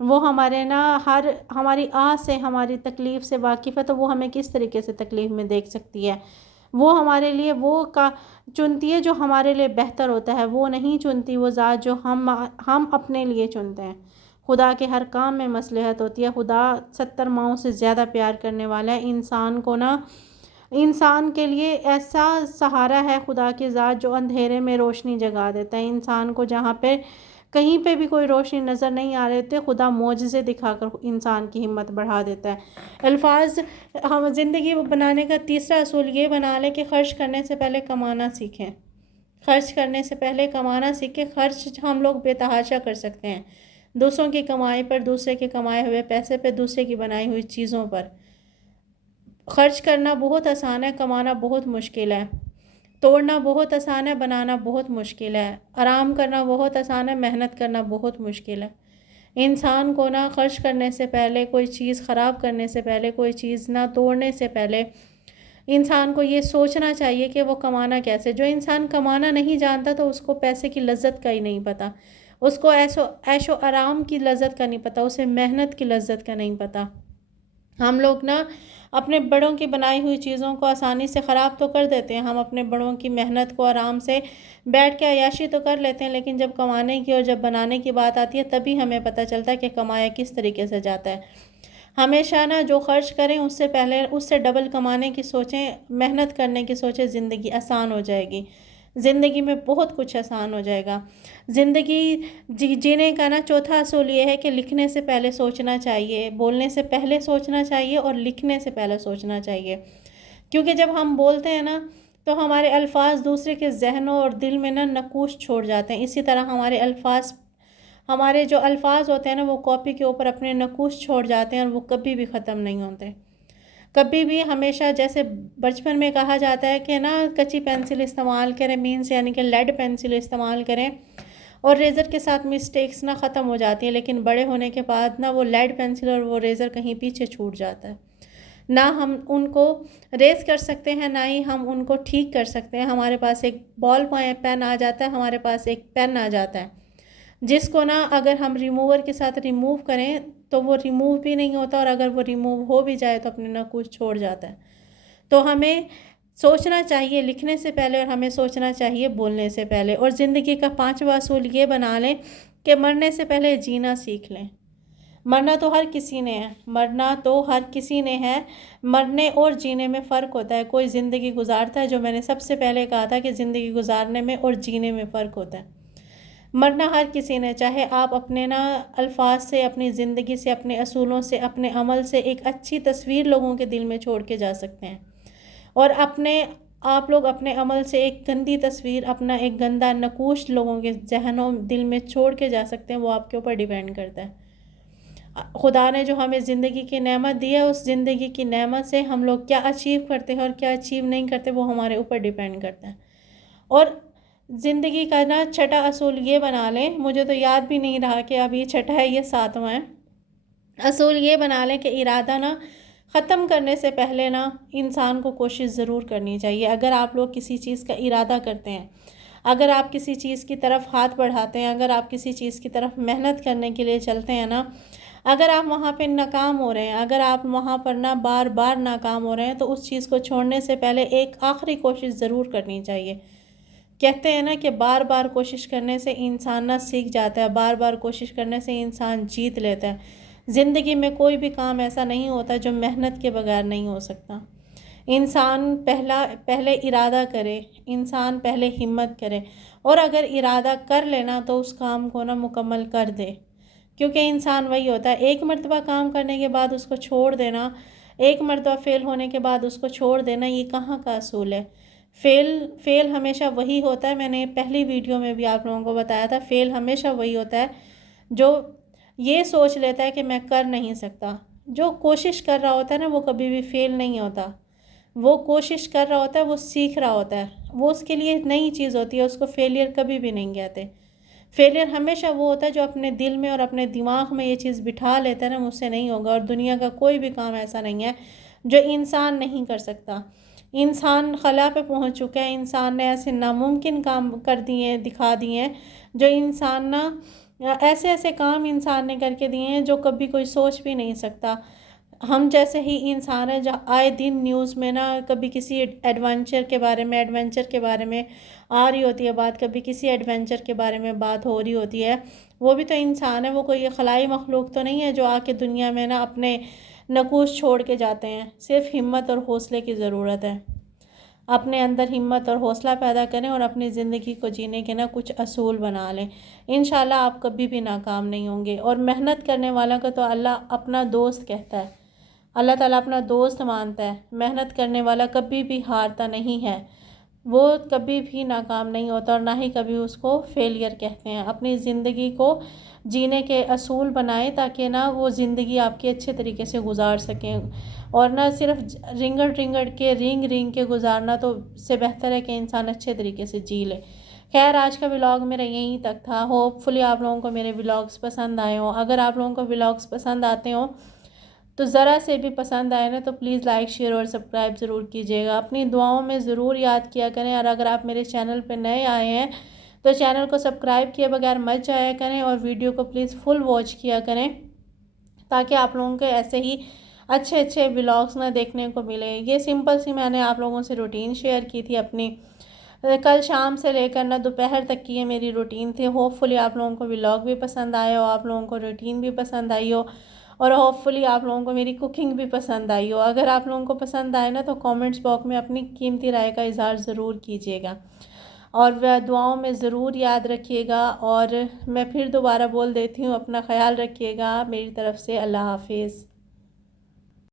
وہ ہمارے ہماری آہ سے، ہماری تکلیف سے واقف ہے، تو وہ ہمیں کس طریقے سے تکلیف میں دیکھ سکتی ہے؟ وہ ہمارے لیے چنتی ہے جو ہمارے لیے بہتر ہوتا ہے، وہ نہیں چنتی وہ ذات جو ہم اپنے لیے چنتے ہیں۔ خدا کے ہر کام میں مصلحت ہوتی ہے۔ خدا 70 ماؤں سے زیادہ پیار کرنے والا ہے انسان کے لیے ایسا سہارا ہے خدا کی ذات جو اندھیرے میں روشنی جگا دیتا ہے۔ انسان کو جہاں پہ کہیں پہ بھی کوئی روشنی نظر نہیں آ رہے تھے، خدا معجزے دکھا کر انسان کی ہمت بڑھا دیتا ہے۔ ہم زندگی بنانے کا تیسرا اصول یہ بنا لیں کہ خرچ کرنے سے پہلے کمانا سیکھیں۔ خرچ کرنے سے پہلے کمانا سیکھیں۔ خرچ ہم لوگ بے تحاشا کر سکتے ہیں، دوسروں کی کمائی پر، دوسرے کے کمائے ہوئے پیسے پہ، دوسرے کی بنائی ہوئی چیزوں پر۔ خرچ کرنا بہت آسان ہے، کمانا بہت مشکل ہے۔ توڑنا بہت آسان ہے، بنانا بہت مشکل ہے۔ آرام کرنا بہت آسان ہے، محنت کرنا بہت مشکل ہے۔ انسان کو خرچ کرنے سے پہلے، کوئی چیز خراب کرنے سے پہلے، کوئی چیز توڑنے سے پہلے انسان کو یہ سوچنا چاہیے کہ وہ کمانا کیسے۔ جو انسان کمانا نہیں جانتا تو اس کو پیسے کی لذت کا ہی نہیں پتہ، اس کو عیش و آرام کی لذت کا نہیں پتہ، اسے محنت کی لذت کا نہیں پتہ۔ ہم لوگ اپنے بڑوں کی بنائی ہوئی چیزوں کو آسانی سے خراب تو کر دیتے ہیں، ہم اپنے بڑوں کی محنت کو آرام سے بیٹھ کے عیاشی تو کر لیتے ہیں، لیکن جب کمانے کی اور جب بنانے کی بات آتی ہے تبھی ہمیں پتہ چلتا ہے کہ کمایا کس طریقے سے جاتا ہے۔ ہمیشہ جو خرچ کریں اس سے پہلے اس سے ڈبل کمانے کی سوچیں، محنت کرنے کی سوچیں، زندگی آسان ہو جائے گی۔ زندگی میں بہت کچھ آسان ہو جائے گا۔ زندگی جینے کا چوتھا اصول یہ ہے کہ لکھنے سے پہلے سوچنا چاہیے، بولنے سے پہلے سوچنا چاہیے اور لکھنے سے پہلے سوچنا چاہیے۔ کیونکہ جب ہم بولتے ہیں تو ہمارے الفاظ دوسرے کے ذہنوں اور دل میں نقوش چھوڑ جاتے ہیں۔ اسی طرح ہمارے جو الفاظ ہوتے ہیں وہ کاپی کے اوپر اپنے نقوش چھوڑ جاتے ہیں اور وہ کبھی بھی ختم نہیں ہوتے۔ کبھی بھی ہمیشہ، جیسے بچپن میں کہا جاتا ہے کہ کچی پینسل استعمال کریں، یعنی کہ لیڈ پینسل استعمال کریں، اور ریزر کے ساتھ مسٹیکس ختم ہو جاتی ہیں، لیکن بڑے ہونے کے بعد وہ لیڈ پینسل اور وہ ریزر کہیں پیچھے چھوٹ جاتا ہے۔ نہ ہم ان کو ریز کر سکتے ہیں، نہ ہی ہم ان کو ٹھیک کر سکتے ہیں۔ ہمارے پاس ایک بال پین آ جاتا ہے، ہمارے پاس ایک پین آ جاتا ہے، جس کو اگر ہم ریموور کے ساتھ ریموو کریں تو وہ ریموو بھی نہیں ہوتا، اور اگر وہ ریموو ہو بھی جائے تو اپنے کچھ چھوڑ جاتا ہے۔ تو ہمیں سوچنا چاہیے لکھنے سے پہلے، اور ہمیں سوچنا چاہیے بولنے سے پہلے۔ اور زندگی کا 5واں اصول یہ بنا لیں کہ مرنے سے پہلے جینا سیکھ لیں۔ مرنا تو ہر کسی نے ہے، مرنے اور جینے میں فرق ہوتا ہے۔ کوئی زندگی گزارتا ہے، جو میں نے سب سے پہلے کہا تھا کہ زندگی گزارنے میں اور جینے میں فرق ہوتا ہے۔ مرنا ہر کسی نے، چاہے آپ اپنے الفاظ سے، اپنی زندگی سے، اپنے اصولوں سے، اپنے عمل سے ایک اچھی تصویر لوگوں کے دل میں چھوڑ کے جا سکتے ہیں، اور آپ لوگ اپنے عمل سے ایک گندی تصویر، اپنا ایک گندا نقوش لوگوں کے ذہنوں دل میں چھوڑ کے جا سکتے ہیں۔ وہ آپ کے اوپر ڈیپینڈ کرتا ہے۔ خدا نے جو ہمیں زندگی کی نعمت دی ہے، اس زندگی کی نعمت سے ہم لوگ کیا اچیو کرتے ہیں اور کیا اچیو نہیں کرتے، وہ ہمارے اوپر ڈیپینڈ کرتا ہے۔ اور زندگی کا چھٹا اصول یہ بنا لیں، مجھے تو یاد بھی نہیں رہا کہ اب یہ چھٹا ہے، یہ 7واں ہے۔ اصول یہ بنا لیں کہ ارادہ ختم کرنے سے پہلے انسان کو کوشش ضرور کرنی چاہیے۔ اگر آپ لوگ کسی چیز کا ارادہ کرتے ہیں، اگر آپ کسی چیز کی طرف ہاتھ بڑھاتے ہیں، اگر آپ کسی چیز کی طرف محنت کرنے کے لیے چلتے ہیں اگر آپ وہاں پہ ناکام ہو رہے ہیں، اگر آپ وہاں پر بار بار ناکام ہو رہے ہیں، تو اس چیز کو چھوڑنے سے پہلے ایک آخری کوشش ضرور کرنی چاہیے۔ کہتے ہیں کہ بار بار کوشش کرنے سے انسان سیکھ جاتا ہے، بار بار کوشش کرنے سے انسان جیت لیتا ہے۔ زندگی میں کوئی بھی کام ایسا نہیں ہوتا جو محنت کے بغیر نہیں ہو سکتا۔ انسان پہلے ارادہ کرے، انسان پہلے ہمت کرے، اور اگر ارادہ کر لینا تو اس کام کو مکمل کر دے۔ کیونکہ انسان وہی ہوتا ہے، ایک مرتبہ کام کرنے کے بعد اس کو چھوڑ دینا، ایک مرتبہ فیل ہونے کے بعد اس کو چھوڑ دینا، یہ کہاں کا اصول ہے؟ فیل ہمیشہ وہی ہوتا ہے، میں نے پہلی ویڈیو میں بھی آپ لوگوں کو بتایا تھا، فیل ہمیشہ وہی ہوتا ہے جو یہ سوچ لیتا ہے کہ میں کر نہیں سکتا۔ جو کوشش کر رہا ہوتا ہے وہ کبھی بھی فیل نہیں ہوتا۔ وہ کوشش کر رہا ہوتا ہے، وہ سیکھ رہا ہوتا ہے، وہ اس کے لیے نئی چیز ہوتی ہے، اس کو فیلئر کبھی بھی نہیں کہتے۔ فیلئر ہمیشہ وہ ہوتا ہے جو اپنے دل میں اور اپنے دماغ میں یہ چیز بٹھا لیتا ہے مجھ سے نہیں ہوگا، اور دنیا کا کوئی بھی کام ایسا نہیں ہے جو انسان نہیں کر سکتا۔ انسان خلا پہ پہنچ چکا ہے، انسان نے ایسے ناممکن کام کر دیے، دکھا دیے ہیں جو انسان ایسے ایسے کام انسان نے کر کے دیے ہیں جو کبھی کوئی سوچ بھی نہیں سکتا۔ ہم جیسے ہی انسان ہیں، جہاں آئے دن نیوز میں نا کبھی کسی ایڈونچر کے بارے میں آ رہی ہوتی ہے بات، کبھی کسی ایڈونچر کے بارے میں بات ہو رہی ہوتی ہے۔ وہ بھی تو انسان ہے، وہ کوئی خلائی مخلوق تو نہیں ہے جو آ کے دنیا میں نا اپنے نقوش چھوڑ کے جاتے ہیں۔ صرف ہمت اور حوصلے کی ضرورت ہے۔ اپنے اندر ہمت اور حوصلہ پیدا کریں اور اپنی زندگی کو جینے کے نا کچھ اصول بنا لیں۔ انشاءاللہ آپ کبھی بھی ناکام نہیں ہوں گے۔ اور محنت کرنے والا کو تو اللہ اپنا دوست کہتا ہے، اللہ تعالیٰ اپنا دوست مانتا ہے۔ محنت کرنے والا کبھی بھی ہارتا نہیں ہے، وہ کبھی بھی ناکام نہیں ہوتا، اور نہ ہی کبھی اس کو فیلئر کہتے ہیں۔ اپنی زندگی کو جینے کے اصول بنائیں تاکہ نا وہ زندگی آپ کی اچھے طریقے سے گزار سکیں، اور نہ صرف رنگ کے گزارنا، تو اس سے بہتر ہے کہ انسان اچھے طریقے سے جی لے۔ خیر، آج کا ولاگ میرا یہیں تک تھا۔ ہوپ فلی آپ لوگوں کو میرے ولاگز پسند آئے ہوں۔ اگر آپ لوگوں کو ولاگز پسند آتے ہوں تو ذرا سے بھی پسند آئے نا تو پلیز لائک، شیئر اور سبسکرائب ضرور کیجیے گا۔ اپنی دعاؤں میں ضرور یاد کیا کریں، اور اگر آپ میرے چینل پہ نئے آئے ہیں تو چینل کو سبسکرائب کیے بغیر مت جایا کریں، اور ویڈیو کو پلیز فل واچ کیا کریں تاکہ آپ لوگوں کے ایسے ہی اچھے ولاگز نہ دیکھنے کو ملے۔ یہ سمپل سی میں نے آپ لوگوں سے روٹین شیئر کی تھی اپنی، کل شام سے لے کر نہ دوپہر تک کی یہ میری روٹین تھی۔ ہوپ فلی آپ لوگوں کو ولاگ بھی پسند آئے ہو، آپ لوگوں کو روٹین بھی پسند آئی ہو، اور ہوپ فلی آپ لوگوں کو میری کوکنگ بھی پسند آئی ہو۔ اگر آپ لوگوں کو پسند آئے نا تو کامنٹس باکس میں اپنی قیمتی رائے کا اظہار ضرور کیجیے گا، اور دعاؤں میں ضرور یاد رکھیے گا۔ اور میں پھر دوبارہ بول دیتی ہوں، اپنا خیال رکھیے گا۔ میری طرف سے اللہ حافظ۔